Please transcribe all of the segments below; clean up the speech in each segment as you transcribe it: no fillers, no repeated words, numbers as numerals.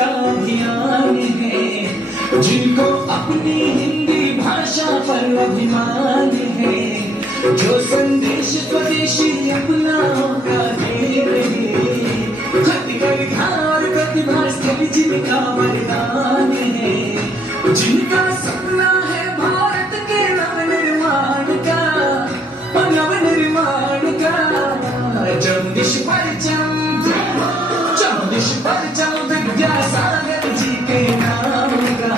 का अभियान है, जिनको अपनी हिंदी भाषा पर अभिमान है, जो संदेश स्वदेशी अपना होगा दे रहे, खटखटा और प्रतिभा स्थल जिनका वरदान है, जिनका सपना है भारत के नवनिर्माण का, नवनिर्माण का। जगदीश परचम, जगदीश परचम विद्यासागर जी के नाम का,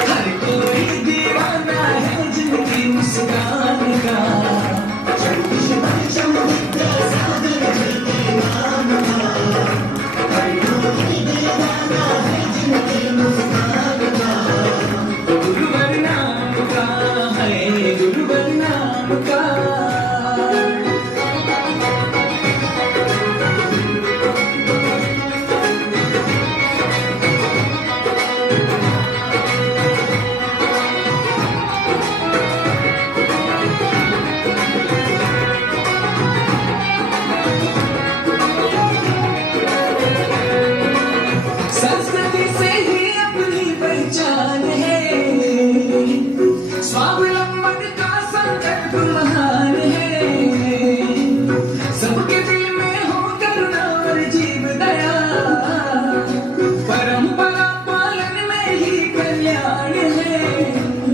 हर कोई दीवाना है जिनकी मुस्कान का। जगदीश परचम विद्यासागर जी के नाम का, हर कोई दीवाना है जिनकी मुस्कान का। गुरुवर नाम का है, गुरुवर नाम का। संस्कृति से ही अपनी पहचान है, स्वावलंबन का संकल्प महान है, सबके दिल में हो करुणा और जीव दया, परंपरा पालन में ही कल्याण है।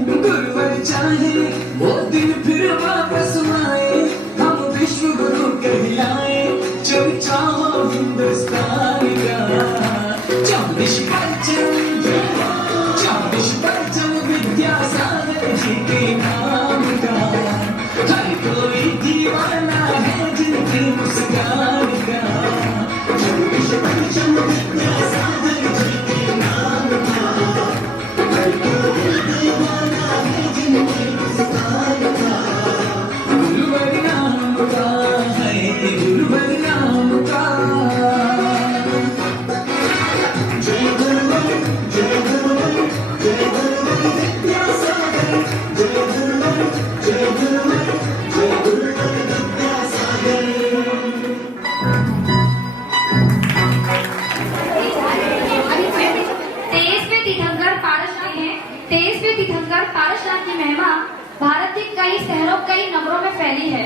गुरुवर चाहे वो दिन फिर वापस आए, हम विश्व गुरु कहलाए, चर्चा हो हिंदुस्तान का। जगदीश परचम, जगदीश परचम विद्यासागर जी के नाम का, हर कोई दीवाना है जिनकी मुस्कान का। जगदीश परचम विद्यासागर जी के नाम का, हर कोई दीवाना है जिनकी मुस्कान का। गुरुवर नाम का है, गुरुवर नाम का। पारसनाथ की महिमा भारत के कई शहरों कई नगरों में फैली है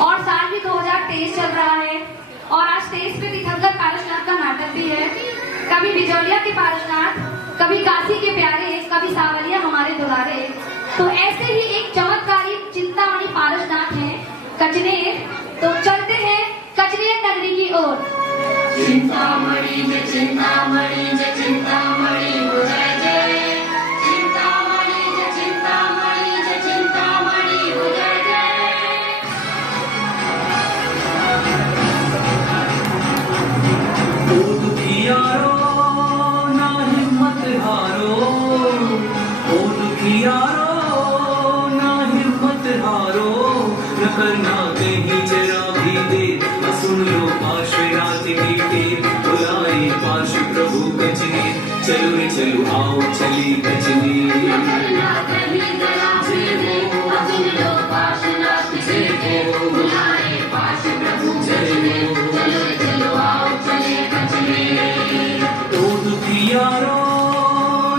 और साल भी 2023 चल रहा है और आज स्टेज पे तीर्थंकर पारसनाथ का नाटक भी है। कभी बिजौलिया के पारसनाथ, कभी काशी के प्यारे, कभी सावलिया हमारे दुलारे। तो ऐसे ही एक चमत्कारी चिंतामणि पारसनाथ है कचनेर। तो चलते हैं कचनेर नगरी की ओर। चिंतामणि जय चिंतामणि जय चिंतामणि जय जय, चिंतामणि जय चिंतामणि जय चिंतामणि जय जय। ओ दुखियारो ना हिम्मत हारो, ओ दुखियारो ना हिम्मत हारो, न करना कहीं जरा भी देर, सुन लो आश्रयात की टेर, बुलाए पाश प्रभु कचनेर, चलो रे चलो आओ चली कचनेर। करना कहीं जरा भी देर, सुन लो पाशनाथ जी को, बुलाए पाश प्रभु कचनेर, चलो रे चलो आओ चले कचनेर। ओ दुखियारो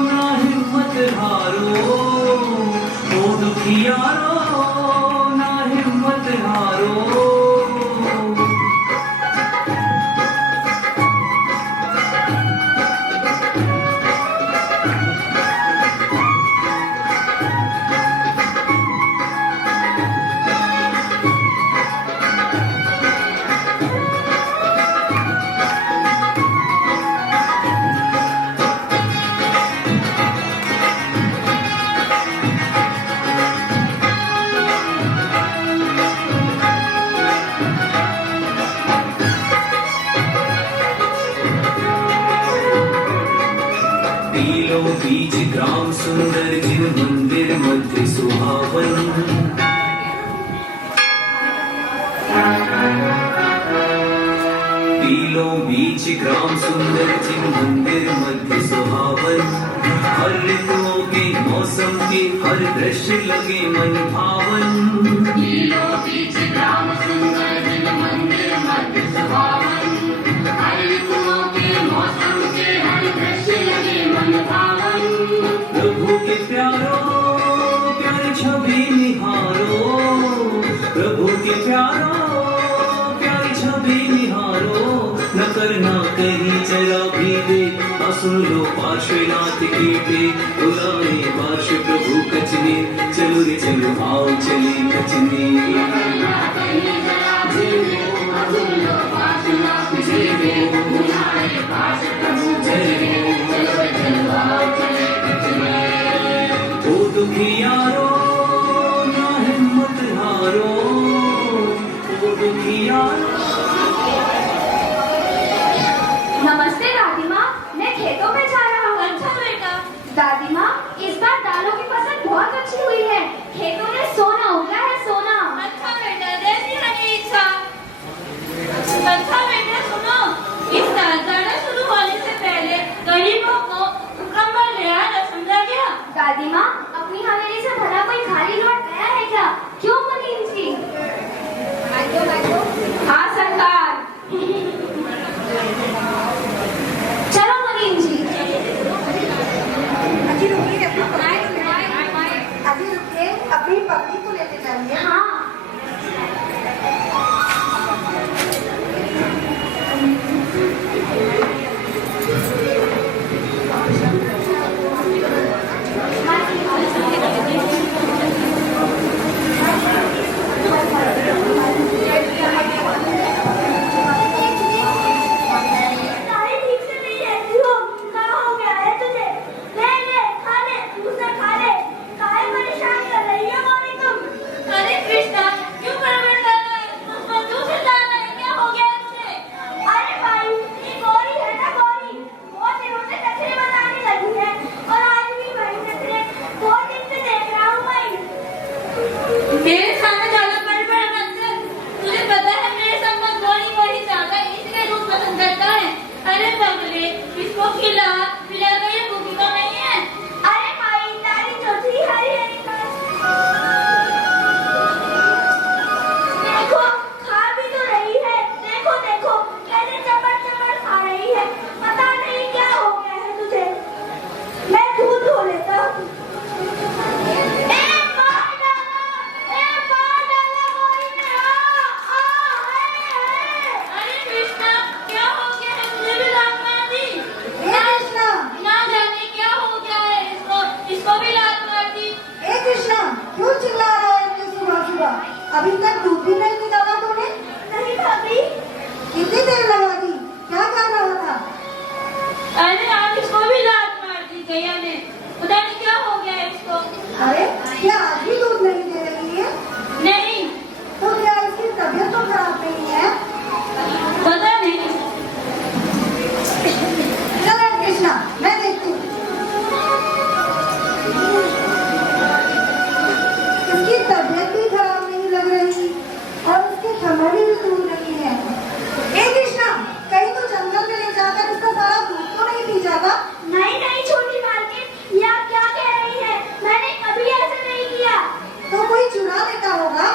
ना हिम्मत हारो, ओ दुखियारो ना हिम्मत हारो। तीलों बीच ग्राम सुंदर, जिन मंदिर मध्य सुहावन, तीलों बीच ग्राम सुंदर, जिन मंदिर मध्य सुहावन, हर ऋतुओं के मौसम के हर दृश्य लगे मन भावन। तीलों बीच ग्राम सुंदर, जिन मंदिर मध्य सुहावन, हर ऋतुओं के मौसम के हर दृश्य लो पार्श्वनाथ की टेक बुलाए पार्श्व प्रभु कचने चलो रे चलो आओ चले कचने कहीं जरा जीवे सुन लो पार्श्वनाथ जीवे बुलाए पार्श्व प्रभु कचने चलो रे चलो आओ चले कचने ओ दुखियारो ना हिम्मत हारो ओ दुखियारो। नमस्ते दादी माँ, मैं खेतों में जा रहा हूँ। अच्छा बेटा। दादी माँ, इस बार दालों की फसल बहुत अच्छी हुई है। खेतों में सोना उगा है, सोना। अच्छा बेटा, जैसी हरी इच्छा। अच्छा बेटा सुनो, इस साल दाना शुरू होने से पहले गरीबों को कंबल दिया ना, समझा गया? दादी माँ, अपनी हवेली से भला कोई खाली लौट गया है क्या? क्यों मनीम जी? हाँ सरकार। चलो मनीम जी। अभी रुकिए, अपनी पत्नी को लेते जाइए। हाँ। ठीक से नहीं रहती हो, कहाँ हो गया है तुझे? ले ले, खा ले, दूसरा खा ले। काहे परेशान कर रही है मम्मी तुम? अरे कृष्णा, क्यों बड़बड़ कर रहा है? उसको दूसरे जाना है, क्या हो गया तुझे? अरे भाई, ये गौरी है ना गौरी, बहुत दिनों से नखरे बताने लगी है और आज भी वही नखरे बहुत दिन से देख रहा हूँ मैं। मेरे सामने ज्यादा बड़बड़ मत कर। तुझे पता है मेरे संबंध गौरी को ही ज्यादा इसलिए रूप पसंद करता है। अरे बगले, इसको खिला पिला कर ये भूखी तो नहीं है। अरे भाई, तारी चौथी हरी हरी देखो, खा भी तो रही है। देखो देखो, कैसे चमड़ चमड़ खा रही है। पता नहीं क्या हो गया है तुझे। मैं दूध धो लेता हूँ। अरे कृष्णा, क्या हो गया है? मुझे भी लात मार दी। ए कृष्णा, ना जाने क्या हो गया है इसको, इसको भी लात मार दी। ए कृष्णा, क्यों चिल्ला रहा है इतनी सुबह सुबह? अभी तक दूध भी नहीं निकाला तूने? नहीं भाभी। कितनी देर लगा दी? क्या कर रहा था? अरे आज इसको भी लात मार दी गैया ने। पता नहीं क्या हो गया है इसको। अरे क्या आज भी दूध नहीं दे रही है? नहीं, तो क्या इसकी तबीयत तो खराब नहीं है? पता नहीं। चलो कृष्णा, मैं देखती हूँ। इसकी तबीयत भी खराब नहीं लग रही और उसकी थमाड़ी भी दूर नहीं है। ए कृष्णा, कहीं तो जंगल में ले जाकर इसका सारा दूध तो नहीं पी जाता? नहीं नहीं छोटी मालकिन, ये आप क्या कह रही है? मैंने कभी ऐसा नहीं किया। तो कोई चुरा लेता होगा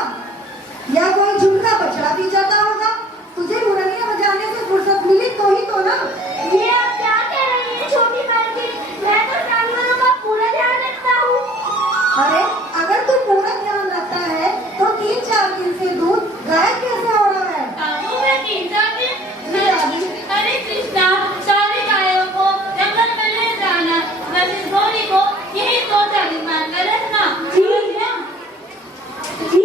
या कोई झुमका बछड़ा पी जाता होगा। तुझे मुरलियां बजाने से फुर्सत मिली तो ही तो ना। ये आप क्या कह रही है छोटी मालकिन? मैं तो जानवरों का पूरा ध्यान रखता हूँ। अरे अगर तू पूरा ध्यान रखता है तो 3-4 दिन से दूध गायब कैसे हो रहा है? काबू में 3-4 दिन? जी दादी। अरे कृष्णा, सारी गायों को जंगल में ले जाना, बस इस गौरी को यही तो तालीम मानकर रखना। जी जी।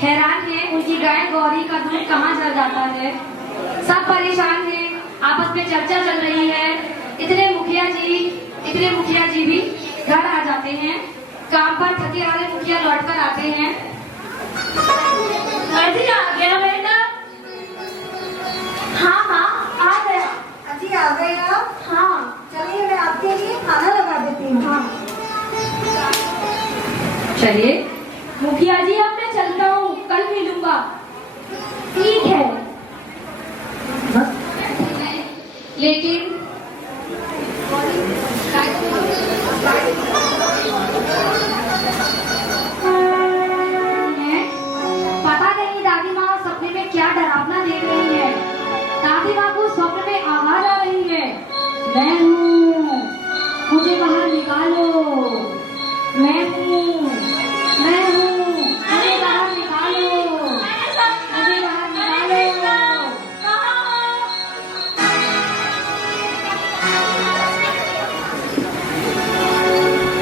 हैरान हैं उनकी गाय गौरी का दूध कहाँ चल जाता है। सब परेशान हैं, आपस में चर्चा चल रही है। इतने मुखिया जी भी घर आ जाते हैं। काम पर थके हारे मुखिया लौटकर आते हैं। अजी आ गया बेटा? हाँ आ गया। अजी आ गए आप? हाँ चलिए मैं आपके लिए खाना लगा देती हूँ। हाँ चलिए। मुखिया जी अब मैं चलता हूँ, कल मिलूंगा। ठीक है। लेकिन पता नहीं दादी माँ सपने में क्या डरावना देख रही है। दादी माँ को स्वप्न में आवाज आ रही है, मैं हूँ, मुझे बाहर निकालो, मैं हूँ, मुझे बाहर निकालो, मुझे बाहर निकालो।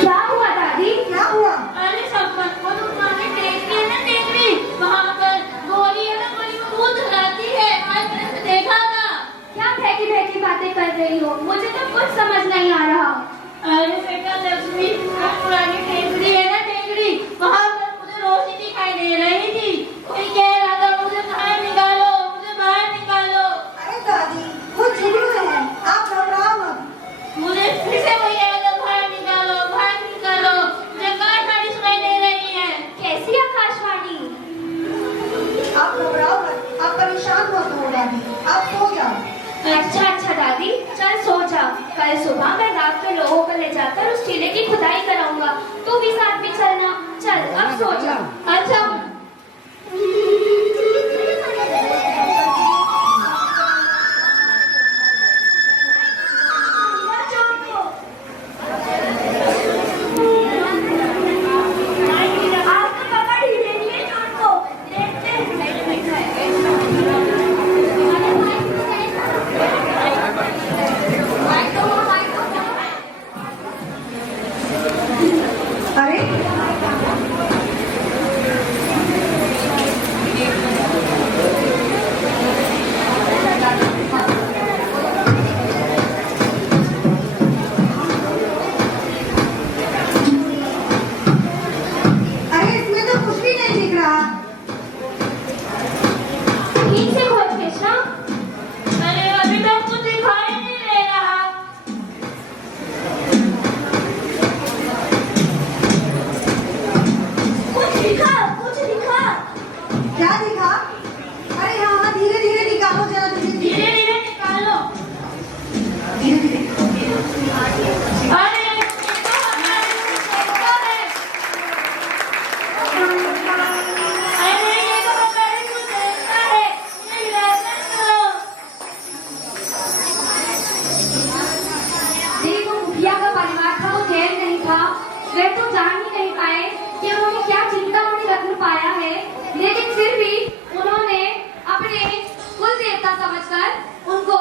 क्या हुआ दादी? क्या हुआ? अरे सपन को तो माने टेकरी है ना, टेकरी वहाँ पर गोली है ना, गोली में दूध धराती है। आज मैंने देखा था। क्या फेंकी फेंकी बातें कर रही हो, मुझे तो कुछ समझ नहीं आ रहा। अरे बेटा लक्ष्मी, वो पुरानी टेकरी है ना, टेकरी वहाँ पर मुझे रोशनी दिखाई दे रही थी। कोई कह रहा था मुझे बाहर निकालो, मुझे बाहर निकालो। अरे दादी वो जुगनू है, आप घबराओ मत। मुझे फिर से वही कह रहा था, बाहर निकालो, बाहर निकालो। मुझे आकाशवाणी सुनाई दे रही है। कैसी आकाशवाणी? आप घबराओ मत, आप परेशान मत हो दादी, आप सो जाओ। अच्छा दादी, चल सो जा। कल सुबह मैं रात के लोगों को ले जाकर उस टीले की खुदाई कराऊंगा, तू भी साथ में चलना। चल अब सो जा। अच्छा आपका पापा ढीले नहीं है, छोड़ को अरे अरे इसमें तो कुछ भी नहीं दिख रहा। ठीक से खोज कृष्णा। अरे अभी तक कुछ दिखाई नहीं दे रहा। कुछ दिखा। क्या दिखा? अरे हाँ हाँ, धीरे धीरे निकालो, जरा धीरे धीरे धीरे धीरे निकालो। धीरे धीरे। अरे ये तो हमारी कुत्ता है। अरे ये तो हमारी कुत्ता है। ये रहने दो। देखो मुखिया का परिवार था, वो जेल नहीं था। वे तो जान ही नहीं पाए कि उन्होंने क्या चिंतामणि रत्न पाया है, लेकिन फिर भी उन्होंने अपने कुल देवता समझकर उनको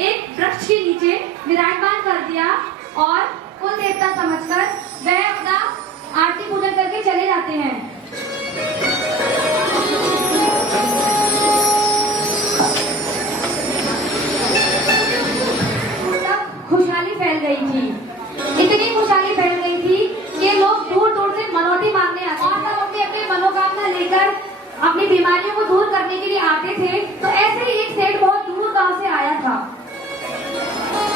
एक वृक्ष के नीचे विराजमान कर दिया और कुल देवता समझकर वह अपना आरती पूजन करके चले जाते हैं। तब खुशहाली फैल गई थी, इतनी खुशहाली फैल गई थी कि लोग दूर दूर से मनौती मांगने आते और सब अपनी अपनी मनोकामना लेकर अपनी बीमारियों को दूर करने के लिए आते थे। तो ऐसे ही एक सेठ बहुत दूर गांव से आया था।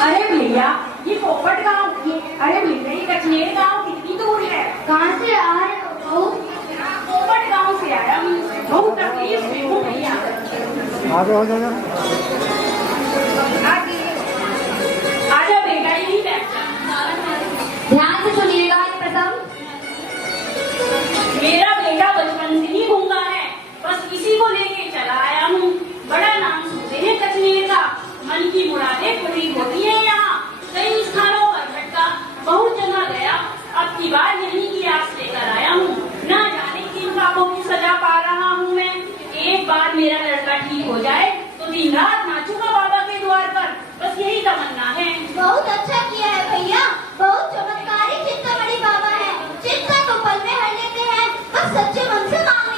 अरे भैया ये पोपट गांव, ये अरे भैया ये कचनेर गांव कितनी दूर है? कहाँ से आ रहे हो? पोपट गांव से आया हूँ, बहुत तकलीफ में हूँ भैया। आजा बेटा, यही बैठ जा। ध्यान से सुनिएगा ये प्रसंग। मेरा बेटा बचपन से ही गूंगा है, बस इसी को लेके चला आया हूँ। बड़ा नाम सुनते हैं कचनेर का, मन की मुरादें पूरी होती है यहाँ। कई स्थानों पर भटका, बहुत जगह गया, अब की बार यहीं की आस लेकर आया हूँ। ना जाने किन पापों की सजा पा रहा हूँ मैं। एक बार मेरा लड़का ठीक हो जाए तो दिन रात नाचूंगा बाबा के द्वार पर, बस यही तमन्ना है। बहुत अच्छा किया है भैया, बहुत चमत्कारी चिंतामणि बाबा है। चिंता तो पल में हर लेते हैं, बस सच्चे मन से मांगो।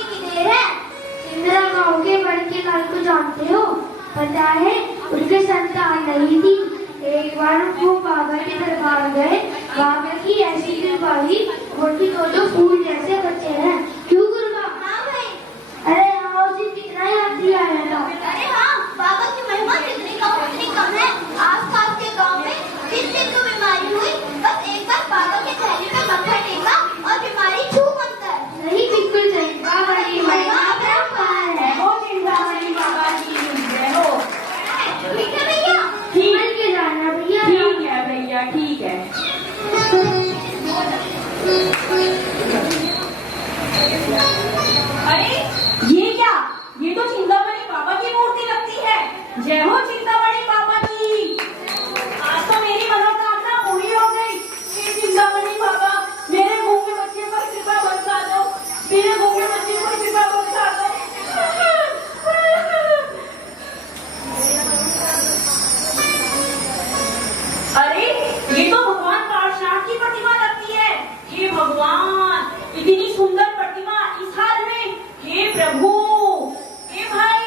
पता है उनके संतान नहीं थी। एक बार वो बाबा के दरबार गए। बाबा की ऐसी कृपा हुई, उनकी दो फूल जैसे बच्चे हैं। क्यों गुरुबा? हाँ भाई। अरे हाँ, उसे कितना याद दिया है ना। अरे हाँ, बाबा की महिमा कितनी कम है। आस-पास के गांव में जिस को बीमारी हुई, बस एक बार बाबा के चेहरे पे मत्था टेका और बीमारी छूट अंतर। नहीं, बिल्कुल सही। बाबा की महिमा अपरंपार है। हो चिंतामणि बाबा की जय हो। ठीक है भैया। ठीक मिल के जाना भैया। ठीक है भैया, ठीक है। अरे ये क्या? ये तो चिंतामणि बाबा की मूर्ति लगती है। जय हो चिंतामणि बाबा की। आज तो मेरी मनोकामना पूरी हो गई। हे चिंतामणि बाबा, मेरे गूंगे बच्चे पर कृपा बरसा दो। मेरे गूंगे बच्चे पर कृपा बरसा दो। अरे ये तो भगवान पार्श्वनाथ की प्रतिमा लगती है। हे भगवान, इतनी सुंदर प्रतिमा इस हाल में। हे प्रभु, ए भाई,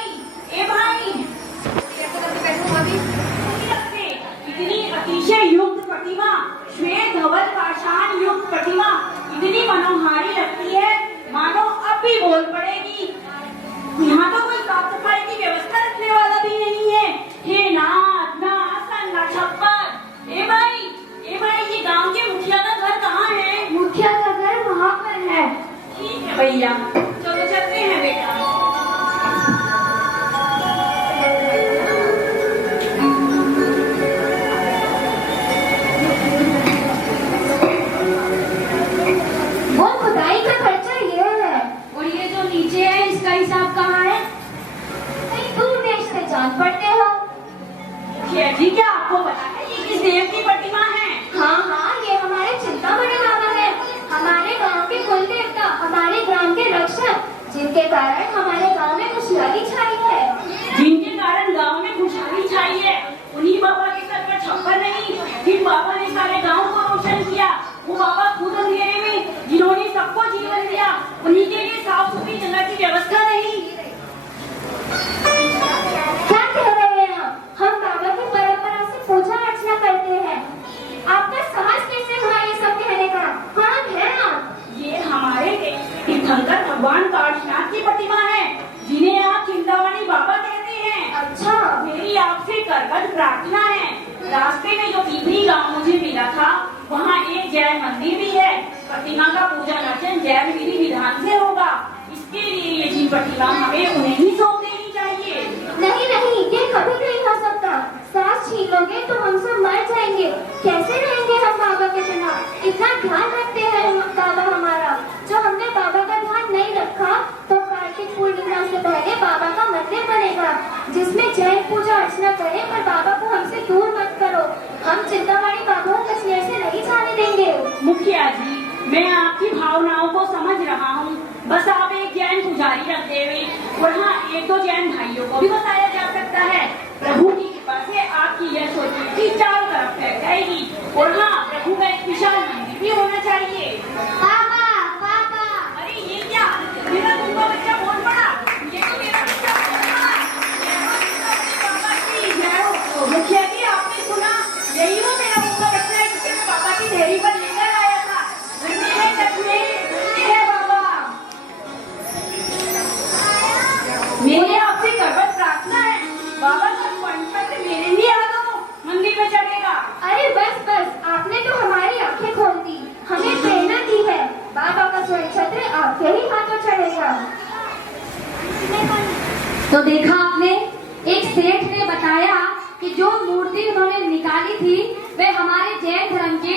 इतनी अतिशय युक्त प्रतिमा, श्वेत धवल पाषाण युक्त प्रतिमा इतनी मनोहारी लगती है, मानो अब भी बोल पड़ेगी। यहाँ तो कोई साफ सफाई की व्यवस्था रखने वाला भी नहीं है। हे नाथ, ना आसन, ना छप्पर। ए भाई, ये गांव के मुखिया का घर कहाँ है? मुखिया का घर वहाँ पर है। ठीक है भैया, चलो चलते हैं बेटा। वो खुदाई का खर्चा ये है। और ये जो नीचे है इसका हिसाब कहाँ है? कहीं दूर देश से जान पड़ते हो। मुखिया जी, क्या आपको पता है ये किस देव की प्रतिमा है? हाँ, ये हमारे चिंतामणि बाबा है, हमारे गांव के कुल देवता, हमारे ग्राम के रक्षक, जिनके कारण हमारे गांव में खुशहाली छाई है। जिनके कारण गांव में खुशहाली छाई है, उन्हीं बाबा के सर पर छप्पर नहीं, जिन बाबा ने सारे गांव को रोशन किया, वो बाबा खुद अंधेरे में, जिन्होंने सबको जीवन दिया, उन्हीं के लिए साफ सुथरी जगह की व्यवस्था नहीं। क्या कह रहे हैं आप? हम बाबा की परंपरा से पूजा अर्चना करते हैं। आपका साहस कैसे हुआ ये सब कहने का? कौन है आप? ये हमारे तीर्थंकर भगवान पार्श्वनाथ की प्रतिमा है, जिन्हें आप चिंतामणि बाबा कहते हैं। अच्छा, मेरी आपसे करबद्ध प्रार्थना है। रास्ते में जो पीपरी गांव मुझे मिला था, वहाँ एक जैन मंदिर भी है। प्रतिमा का पूजन अर्चन जैन विधि विधान से होगा। इसके लिए ये जी प्रतिमा हमें उन्हें ही सौंप देनी चाहिए। नहीं, ये कभी नहीं हो सकता। सांस छीन लोगे तो हम सब मर जाएंगे। कैसे रहेंगे हम बाबा के बिना? इतना ध्यान रखते हैं बाबा हमारा। जो हमने बाबा का ध्यान नहीं रखा, तो कार्तिक पूर्णिमा से पहले बाबा का मंदिर बनेगा, जिसमें जैन पूजा अर्चना करें, पर बाबा को हमसे दूर मत करो। हम चिंतामणि बाबा को कचनेर से नहीं जाने देंगे। मुखिया जी, मैं आपकी भावनाओं को समझ रहा हूँ। बस आप एक जैन पुजारी रख देवे, और हाँ, एक दो जैन भाइयों को भी बताया जा सकता है। प्रभु की कृपा से आपकी यह सोची चारों तरफ फैल जाएगी। और हाँ, प्रभु का एक विशाल मंदिर भी होना चाहिए। पापा, अरे ये क्या? मेरा गुंगा बच्चा बोल पड़ा। ये तो मेरा बच्चा बोल पड़ा। बाबा की जय हो। मुखिया जी, आपने सुना? यही वो मेरा गुंगा बच्चा है जिसे मैं बाबा की देहरी पर लेकर आया था। धन्य है कश्मीर, धन्य है बाबा। मेरी आपसे करबद्ध प्रार्थना है, बाबा का पंचपत्र मेरे ही हाथों मंदिर में चढ़ेगा। अरे बस, आपने तो हमारी आंखें खोल दी, हमें प्रेरणा दी है। बाबा का स्वर्ण छत्र आपके ही हाथों चढ़ेगा। तो देखा आपने, एक सेठ ने बताया कि जो मूर्ति उन्होंने निकाली थी वे हमारे जैन धर्म के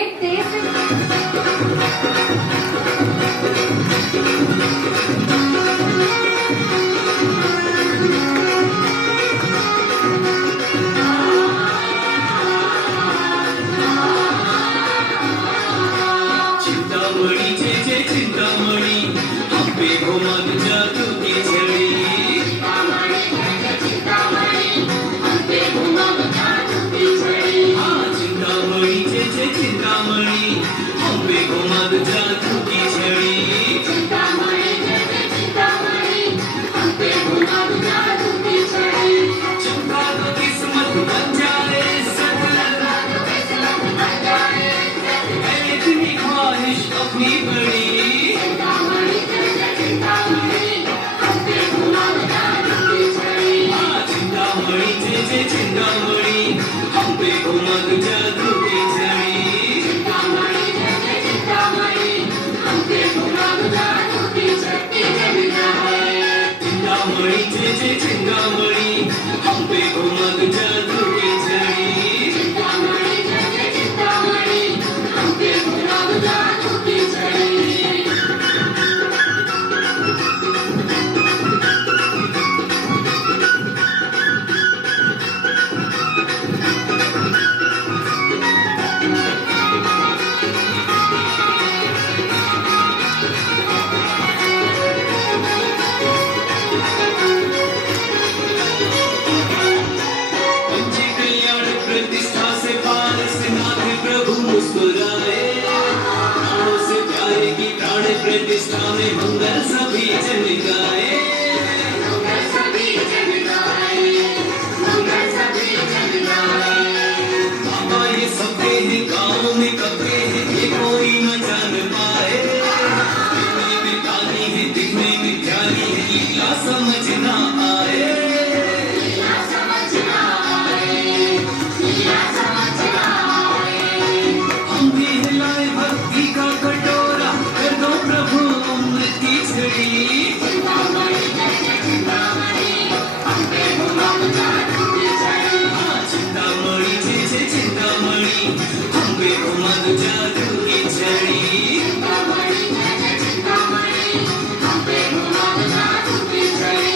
चिंतामणि जय चिंतामणि, हम पे घुमा जादू की छड़ी। हाँ, चिंतामणि जय चिंतामणि, हम पे घुमा जादू की छड़ी। चमका जन गाए मंगल सभी जन गाए मंगल सभी जन गाए बाबा ये सबके हैं गाँव में कब्जे हैं ये कोई न जान पाए दिखने में काली है दिखने में प्यारी है लीला समझ ना आए लीला समझ ना आए लीला समझ ना आए हम भी हिलाए भक्ति का कटोरा कर दो प्रभु अमृत की छड़ी चिंतामणि जय जय चिंतामणि हम पे हो ममता टूटी छड़ी चिंतामणि जय जय चिंतामणि हम पे हो मधु जादू की छड़ी चिंतामणि जय जय चिंतामणि हम पे हो ममता टूटी छड़ी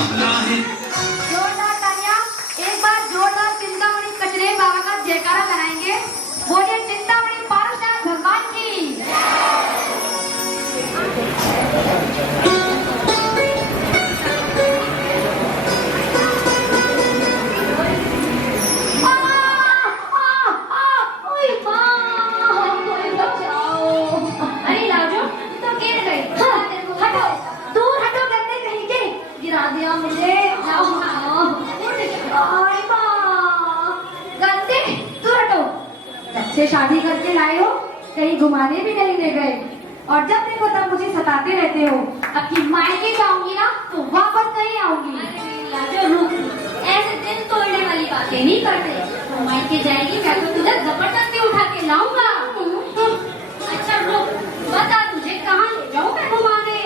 अगला है जोरदार तालियां एक बार जोरदार चिंतामणि कचरे बाबा का जयकारा लगाएंगे। बोलिए चिंतामणि पारसनाथ भगवान की अरे लाजो तो गिर गई। हटो दूर हटो गंदे कहीं के गिरा दिया मुझे। आई माँ गंदे दूर हटो। जब से शादी करके लाए हो कहीं घुमाने भी नहीं ले गए और जब देखो तब मुझे सताते रहते हो। अब की मायके जाऊंगी ना तो वापस नहीं आऊंगी। लाजो रुक ऐसे दिन तोड़ने वाली बातें नहीं करते। तो मायके जाएगी मैं तो तुझे जबरदस्ती उठा के लाऊंगा। अच्छा रुक बता तुझे कहाँ ले जाऊं मैं घुमाने।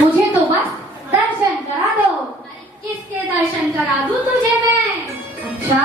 मुझे तो बस दर्शन करा दो। किसके दर्शन करा दूं तुझे मैं। अच्छा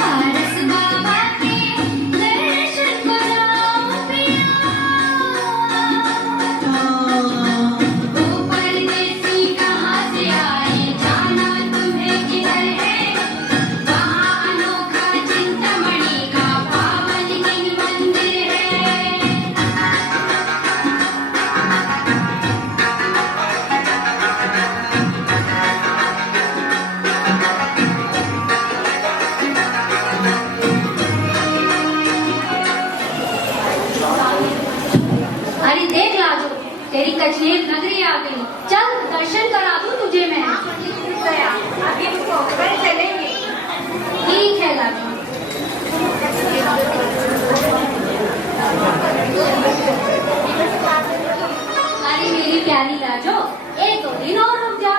पारस बाबा के दर्शन कश्मीर नगरी आ गई। चल दर्शन करा दूं तुझे मैं। गया अभी रुको, कल चलेंगे। ठीक है लाजो। अरे मेरी प्यारी लाजो, 1-2 दिन और रुक जा।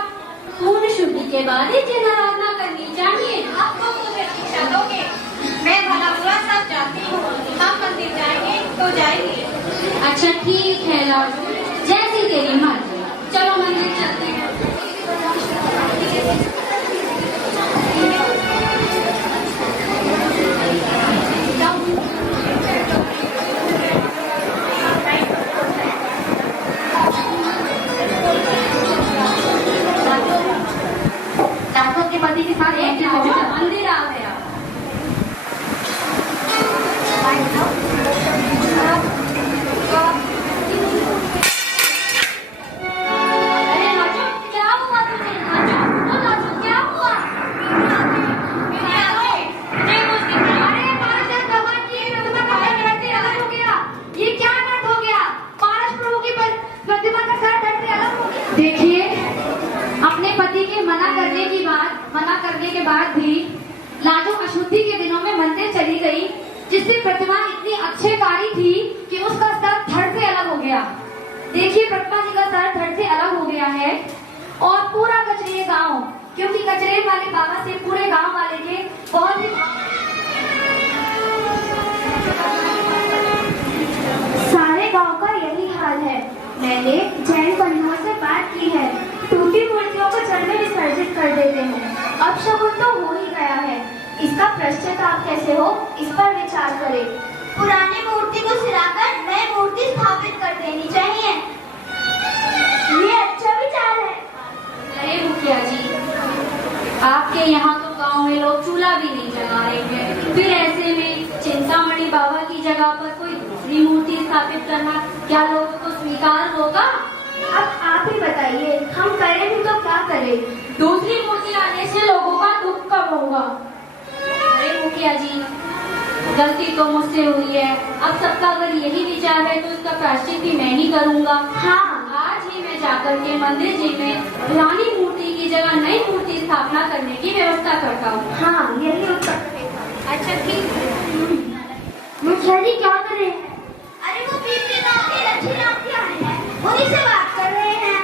पूर्ण शुद्धि के बाद ही जिन आराधना करनी चाहिए। आपको मुझे शिक्षा दोगे? मैं भला बुरा सब जानती हूँ। हम मंदिर जाएंगे तो जाएंगे। अच्छा ठीक है लाजो, जैसी तेरी मर्जी। चलो मंदिर चलते हैं। लाजो के पति के साथ मंदिर आ गया। अरे लाजो क्या हुआ तुझे? लाजो क्या हुआ? अरे पारस भगवान की प्रतिमा का सर धड़ से अलग हो गया। ये क्या नट हो गया? पारस प्रभु की प्रतिमा का सर धड़ से अलग हो गया। देखिए, अपने पति के मना करने के बाद भी लाजो अशुद्धि के दिनों में मंदिर चली गई, जिससे प्रतिमा इतनी अच्छेकारी थी कि उसका सर धड़ से अलग हो गया। देखिए, प्रतिमा जी का सर धड़ से अलग हो गया है। और पूरा कचरे गांव, क्योंकि कचरे वाले बाबा से पूरे गांव वाले के बहुत ही सारे गांव का यही हाल है। मैंने जैन बंधुओं से बात की है, टूटी मूर्तियों को जल में विसर्जित कर देते हैं। अब शगुन तो हो ही गया है, इसका पश्चाताप कैसे हो, इस पर विचार करें। पुरानी मूर्ति को सिराकर नई मूर्ति स्थापित कर देनी चाहिए। ये अच्छा विचार है। अरे मुखिया जी, आपके यहाँ तो गांव में लोग चूल्हा भी नहीं जला रहे हैं, फिर ऐसे में चिंतामणि बाबा की जगह पर कोई दूसरी मूर्ति स्थापित करना क्या लोगों को स्वीकार होगा? अब आप ही बताइए, हम करें भी तो क्या करें? दूसरी मूर्ति लाने से लोगों का दुख कब होगा? अरे मुखिया जी, गलती तो मुझसे हुई है। अब सबका अगर यही विचार है तो इसका प्रायश्चित भी मैं ही करूँगा। हाँ, आज ही मैं जाकर के मंदिर जी में पुरानी मूर्ति की जगह नई मूर्ति स्थापना करने की व्यवस्था करता हूँ। हाँ, यही उत्तर। अच्छा ठीक है। मुखिया जी क्या करें? अरे वो पीपली गांव के लक्ष्मी राम जी आए हैं, उन्हीं से बात कर रहे हैं।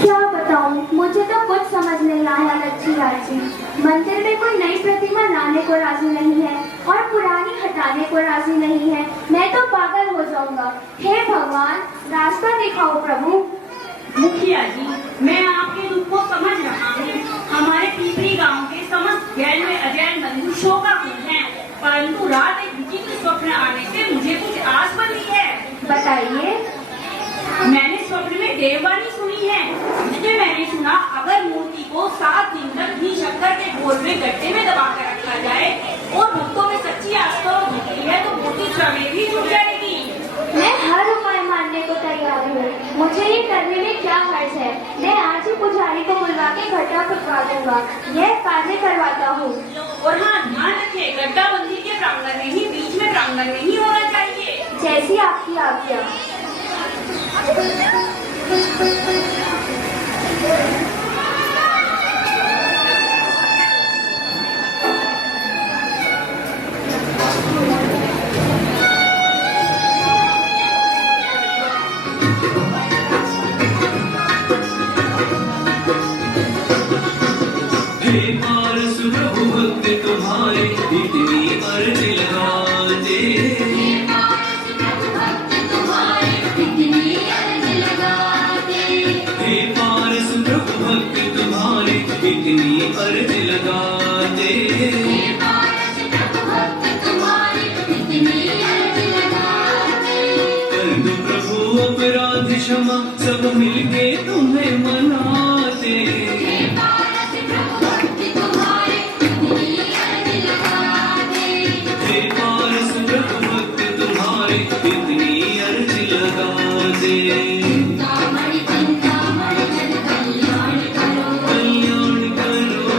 क्या बताऊं, मुझे तो कुछ समझ नहीं आया लक्ष्मी राम जी। मंदिर में कोई नई प्रतिमा लाने को राजी नहीं है और पुरानी हटाने को राजी नहीं है। मैं तो पागल हो जाऊंगा। हे भगवान, रास्ता दिखाओ प्रभु। मुखिया जी, मैं आपके दुख को समझ रहा हूँ। हमारे पीपरी गांव के समस्त जैन में अजैन बंधु शोकाकुल हैं, परंतु रात एक विचित्र स्वप्न आने से मुझे कुछ आस बंधी है। बताइए। मैंने स्वप्न में देववाणी सुनी है, जिसमें मैंने सुना अगर मूर्ति को 7 दिन तक घी शक्कर के घोल में गड्ढे में दबा कर रखा जाए और भक्तों में सच्ची आस्था और भक्ति है तो मूर्ति स्वयं भी जुट जाएगी। मैं हर उपाय मानने को तैयार हूँ। मुझे ये करने में क्या हर्ज है? मैं आज ही पुजारी को बुलवा के गड्ढा खुदवा दूंगा। यह कार्य करवाता हूँ। और हाँ, ध्यान रखें, गड्ढा मंदिर के प्रांगण में ही, बीच में प्रांगण में ही होना चाहिए। जैसी आपकी आज्ञा। हे पारस प्रभु भक्त तुम्हारे इतनी अर्ज लगाते। हे पारस प्रभु भक्त तुम्हारे इतनी अर्ज लगाते। हे पारस प्रभु भक्त तुम्हारे इतनी अर्ज लगाते। हे पारस प्रभु भक्त तुम्हारे इतनी अर्ज लगाते। कर दो प्रभु अपराध क्षमा, सब मिलके तुम्हें मनाते। हे पारस प्रभु भक्त तुम्हारे इतनी अर्ज लगाते। हे पारस प्रभु भक्त तुम्हारे इतनी अर्ज लगाते। चिंतामणि चिंतामणि जन कल्याण करो। कल्याण करो।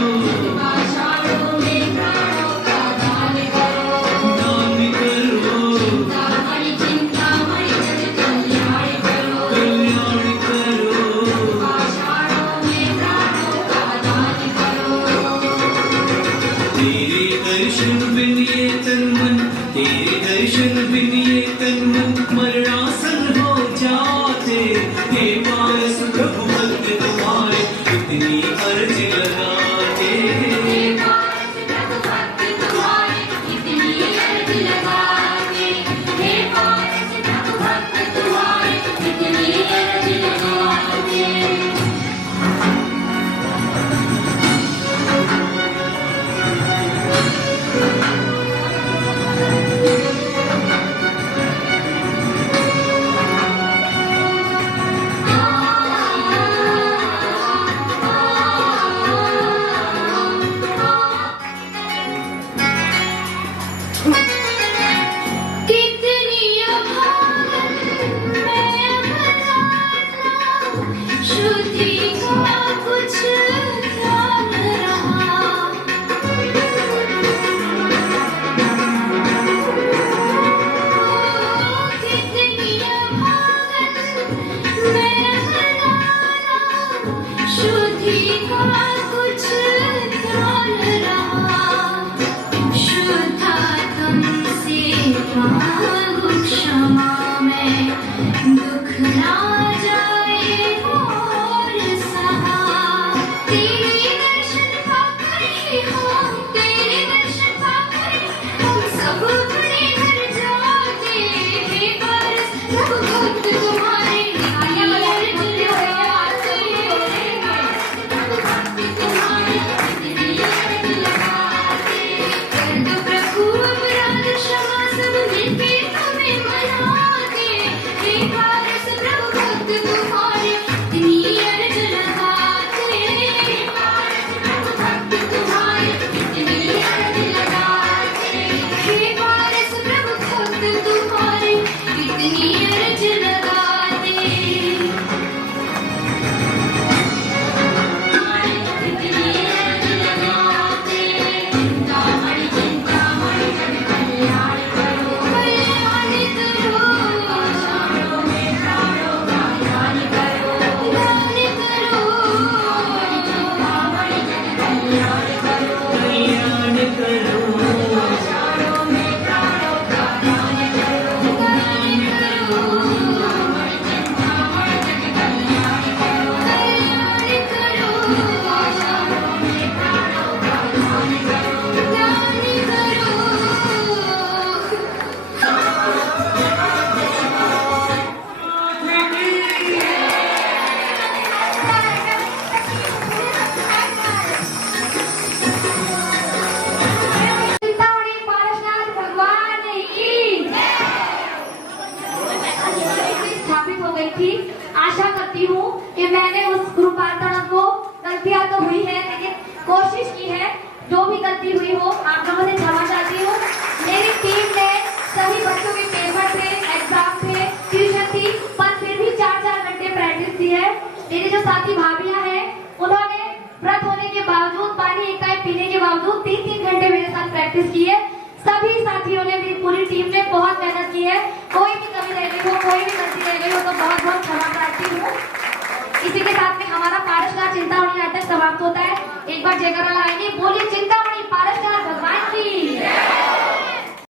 प्रभु भक्त तुम्हारे निहारियां बजाते बोलते हो प्रभु भक्त तुम्हारे कितनी अर्ज लगाते कर दो प्रभु अपराध क्षमा सब मिलके तुम्हें मनाते हे पारस प्रभु भक्त तुम्हारे कितनी अर्ज लगाते हे पारस प्रभु भक्त तुम्हारे कितनी अर्ज लगाते हे पारस प्रभु भक्त तुम्हारे कितनी अर्ज लगाते कितनी अर्ज लगाते चिंतामणि जन कल्याण करो कल्याण करो आषाढ़ों में प्राणों का ध्यान करो ध्यान करो चिंतामणि जन कल्याण करो कल्याण करो आषाढ़ों में प्राणों का ध्यान करो ध्यान करो चिंतामणि जन कल्याण करो कल्याण करो आषाढ़ों में प्राणों का ध्यान करो ध्यान करो चिंतामणि पारसनाथ भगवान की स्थापित हो गई थी। आशा करती हूँ कि मैंने उस रूपांतरण को गलतियां तो हुई है लेकिन कोशिश की है। जो भी गलती हुई हो आप लोगों से क्षमा चाहती हूँ। मेरी टीम ने सभी बच्चों के पेपर थे, एग्जाम थे, ट्यूशन थी, पर फिर भी 4-4 घंटे प्रैक्टिस की है। मेरी जो साथी भाभियां हैं उन्होंने व्रत होने के बावजूद, पानी एक टाइम पीने के बावजूद 3-3 घंटे मेरे साथ प्रैक्टिस की है। सभी साथियों ने, मेरी पूरी टीम ने बहुत मेहनत की है। कोई भी कमी रह गई हो, कोई भी गलती रह गई हो तो बहुत बहुत क्षमा प्रार्थी हूँ। इसी के साथ में हमारा पारसनाथ चिंतामणि नाटक समाप्त होता है। एक बार जयकारा लगाएंगे, बोलिए चिंतामणि पारसनाथ भगवान की।